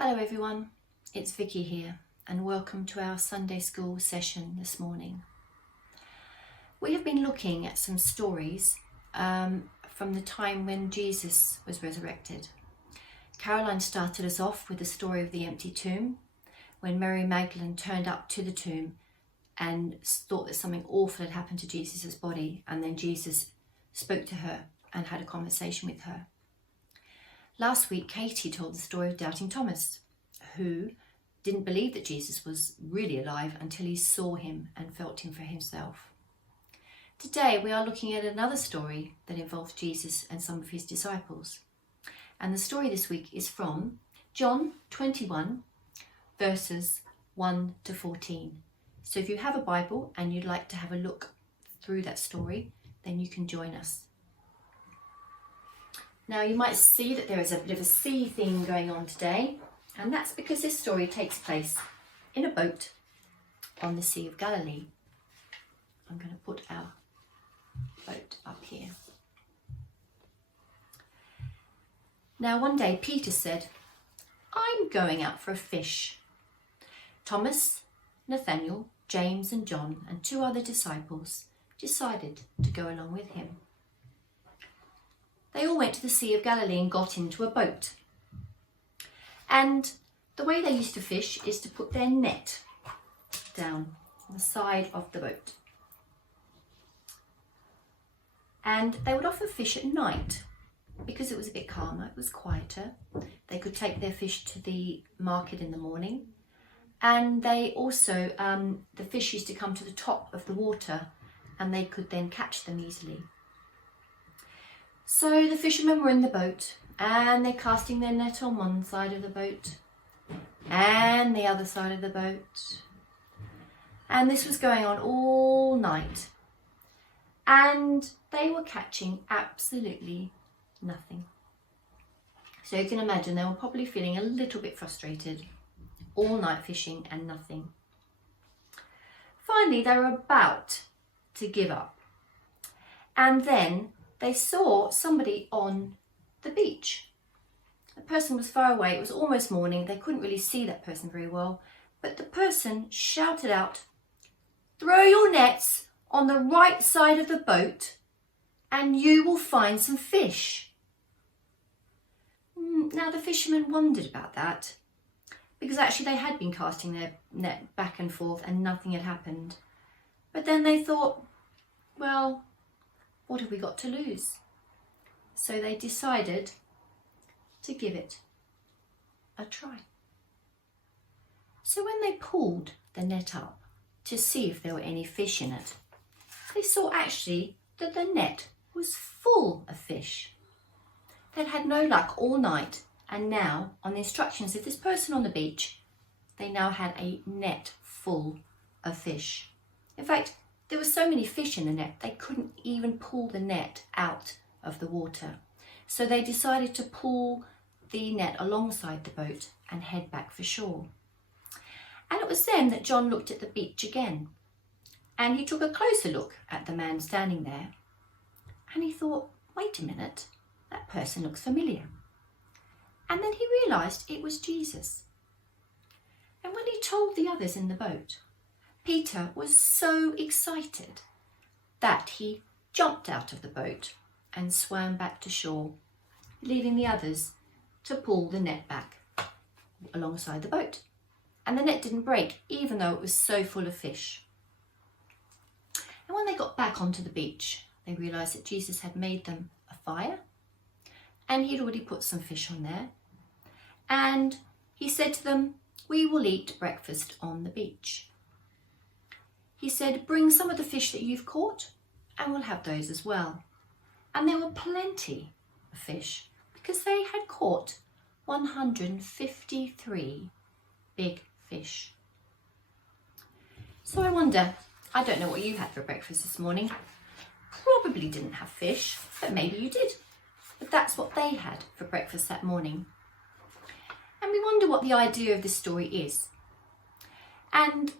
Hello everyone, it's Vicki here and welcome to our Sunday school session this morning. We have been looking at some stories from the time when Jesus was resurrected. Caroline started us off with the story of the empty tomb, when Mary Magdalene turned up to the tomb and thought that something awful had happened to Jesus' body, and then Jesus spoke to her and had a conversation with her. Last week, Katie told the story of doubting Thomas, who didn't believe that Jesus was really alive until he saw him and felt him for himself. Today, we are looking at another story that involves Jesus and some of his disciples. And the story this week is from John 21, verses 1 to 14. So if you have a Bible and you'd like to have a look through that story, then you can join us. Now you might see that there is a bit of a sea theme going on today, and that's because this story takes place in a boat on the Sea of Galilee. I'm going to put our boat up here. Now one day Peter said, "I'm going out for a fish." Thomas, Nathaniel, James and John and two other disciples decided to go along with him. They all went to the Sea of Galilee and got into a boat. And the way they used to fish is to put their net down on the side of the boat. And they would often fish at night because it was a bit calmer, it was quieter. They could take their fish to the market in the morning. And they also, the fish used to come to the top of the water and they could then catch them easily. So the fishermen were in the boat and they're casting their net on one side of the boat and the other side of the boat. And this was going on all night. And they were catching absolutely nothing. So you can imagine they were probably feeling a little bit frustrated, all night fishing and nothing. Finally, they were about to give up. And then they saw somebody on the beach. The person was far away, it was almost morning, they couldn't really see that person very well, but the person shouted out, "Throw your nets on the right side of the boat and you will find some fish." Now the fishermen wondered about that, because actually they had been casting their net back and forth and nothing had happened. But then they thought, well, what have we got to lose? So they decided to give it a try. So when they pulled the net up to see if there were any fish in it, they saw actually that the net was full of fish. They'd had no luck all night, and now, on the instructions of this person on the beach, they now had a net full of fish. In fact, there were so many fish in the net, they couldn't even pull the net out of the water. So they decided to pull the net alongside the boat and head back for shore. And it was then that John looked at the beach again. And he took a closer look at the man standing there. And he thought, wait a minute, that person looks familiar. And then he realised it was Jesus. And when he told the others in the boat, Peter was so excited that he jumped out of the boat and swam back to shore, leaving the others to pull the net back alongside the boat. And the net didn't break, even though it was so full of fish. And when they got back onto the beach, they realised that Jesus had made them a fire and he'd already put some fish on there. And he said to them, "We will eat breakfast on the beach." He said, "Bring some of the fish that you've caught and we'll have those as well." And there were plenty of fish because they had caught 153 big fish. So I wonder, I don't know what you had for breakfast this morning. Probably didn't have fish, but maybe you did. But that's what they had for breakfast that morning. And we wonder what the idea of this story is. And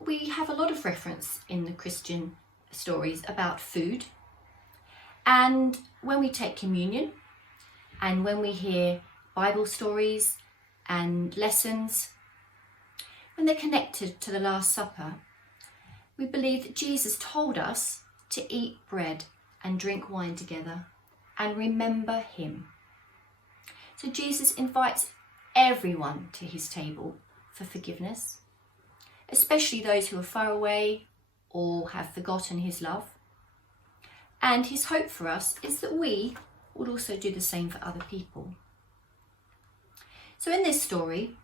we have a lot of reference in the Christian stories about food. And when we take communion and when we hear Bible stories and lessons, when they're connected to the Last Supper, we believe that Jesus told us to eat bread and drink wine together and remember him. So Jesus invites everyone to his table for forgiveness, especially those who are far away or have forgotten his love. And his hope for us is that we will also do the same for other people. So in this story,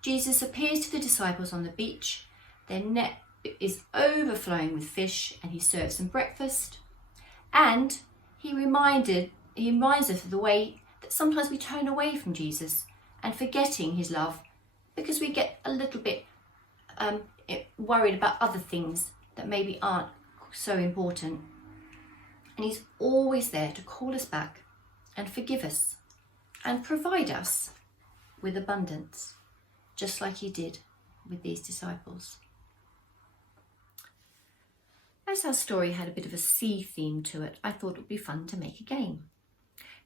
Jesus appears to the disciples on the beach. Their net is overflowing with fish and he serves them breakfast. And he reminds us of the way that sometimes we turn away from Jesus and forgetting his love because we get a little bit worried about other things that maybe aren't so important. And he's always there to call us back and forgive us and provide us with abundance, just like he did with these disciples. As our story had a bit of a sea theme to it, I thought it would be fun to make a game.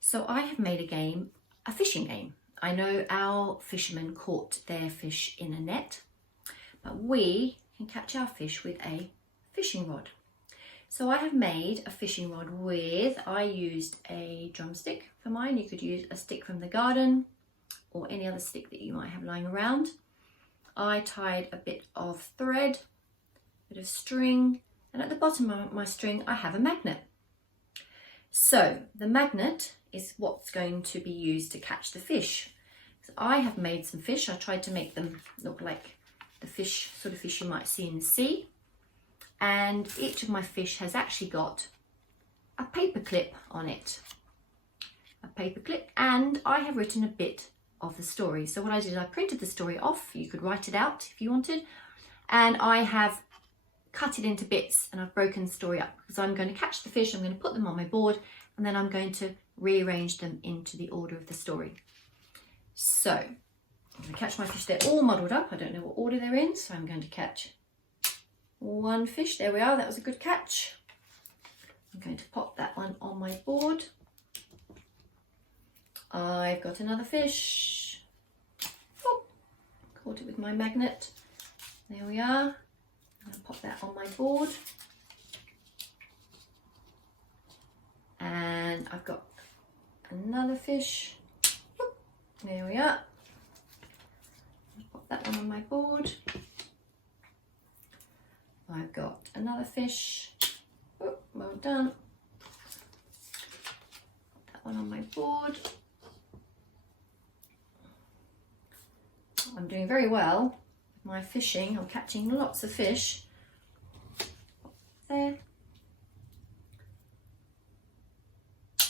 So I have made a fishing game. I know our fishermen caught their fish in a net, but we can catch our fish with a fishing rod. So I have made a fishing rod I used a drumstick for mine. You could use a stick from the garden or any other stick that you might have lying around. I tied a bit of thread, a bit of string, and at the bottom of my string I have a magnet. So the magnet is what's going to be used to catch the fish. So I have made some fish. I tried to make them look like the sort of fish you might see in the sea. And each of my fish has actually got a paper clip on it. A paper clip, and I have written a bit of the story. So what I did, I printed the story off. You could write it out if you wanted. And I have cut it into bits and I've broken the story up because I'm going to catch the fish, I'm going to put them on my board, and then I'm going to rearrange them into the order of the story. So I'm going to catch my fish. They're all muddled up. I don't know what order they're in, so I'm going to catch one fish. There we are. That was a good catch. I'm going to pop that one on my board. I've got another fish. Oh, caught it with my magnet. There we are. I'll pop that on my board. And I've got another fish. There we are. Pop that one on my board. I've got another fish. Oh, well done. Put that one on my board. I'm doing very well with my fishing. I'm catching lots of fish. There.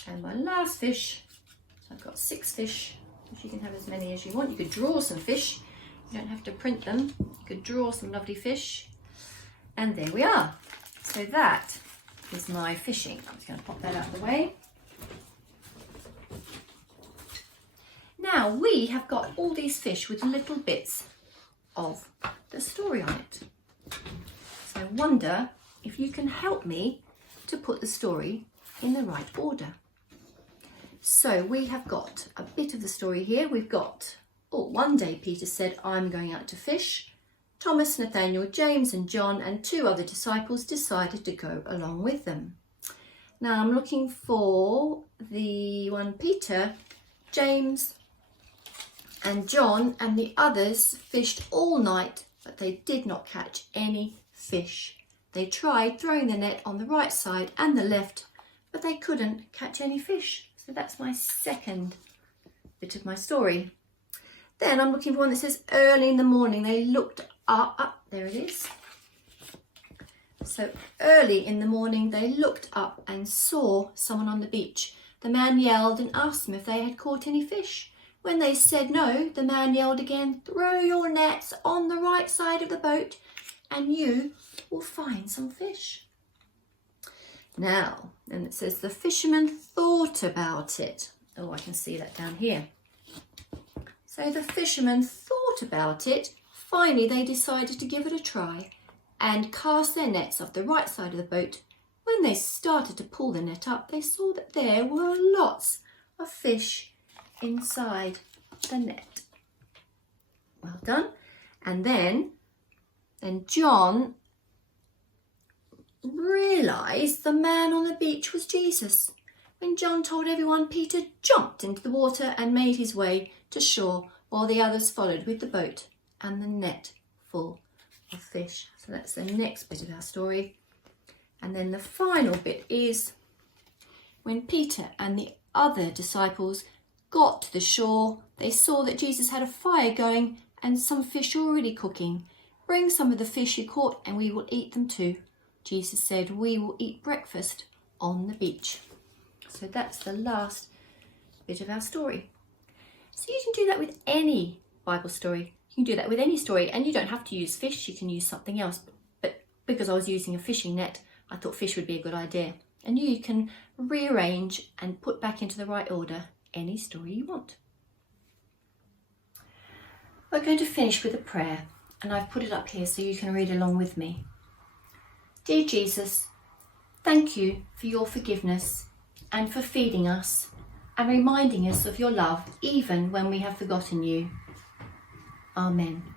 And my last fish. So I've got 6 fish. You can have as many as you want. You could draw some fish. You don't have to print them. You could draw some lovely fish. And there we are. So that is my fishing. I'm just going to pop that out of the way. Now we have got all these fish with little bits of the story on it. So I wonder if you can help me to put the story in the right order. So we have got a bit of the story here. We've got, one day Peter said, I'm going out to fish. Thomas, Nathaniel, James and John and 2 other disciples decided to go along with them. Now I'm looking for the one Peter, James and John and the others fished all night, but they did not catch any fish. They tried throwing the net on the right side and the left, but they couldn't catch any fish. So that's my second bit of my story. Then I'm looking for one that says early in the morning they looked up. There it is. So early in the morning they looked up and saw someone on the beach. The man yelled and asked them if they had caught any fish. When they said no, the man yelled again, throw your nets on the right side of the boat and you will find some fish. Now, and it says the fishermen thought about it. Oh, I can see that down here. So the fishermen thought about it. Finally, they decided to give it a try and cast their nets off the right side of the boat. When they started to pull the net up, they saw that there were lots of fish inside the net. Well done. And then John realised the man on the beach was Jesus. When John told everyone, Peter jumped into the water and made his way to shore while the others followed with the boat and the net full of fish. So that's the next bit of our story. And then the final bit is when Peter and the other disciples got to the shore, they saw that Jesus had a fire going and some fish already cooking. Bring some of the fish you caught and we will eat them too. Jesus said, we will eat breakfast on the beach. So that's the last bit of our story. So you can do that with any Bible story. You can do that with any story, and you don't have to use fish, you can use something else. But because I was using a fishing net, I thought fish would be a good idea. And you can rearrange and put back into the right order any story you want. We're going to finish with a prayer, and I've put it up here so you can read along with me. Dear Jesus, thank you for your forgiveness and for feeding us and reminding us of your love even when we have forgotten you. Amen.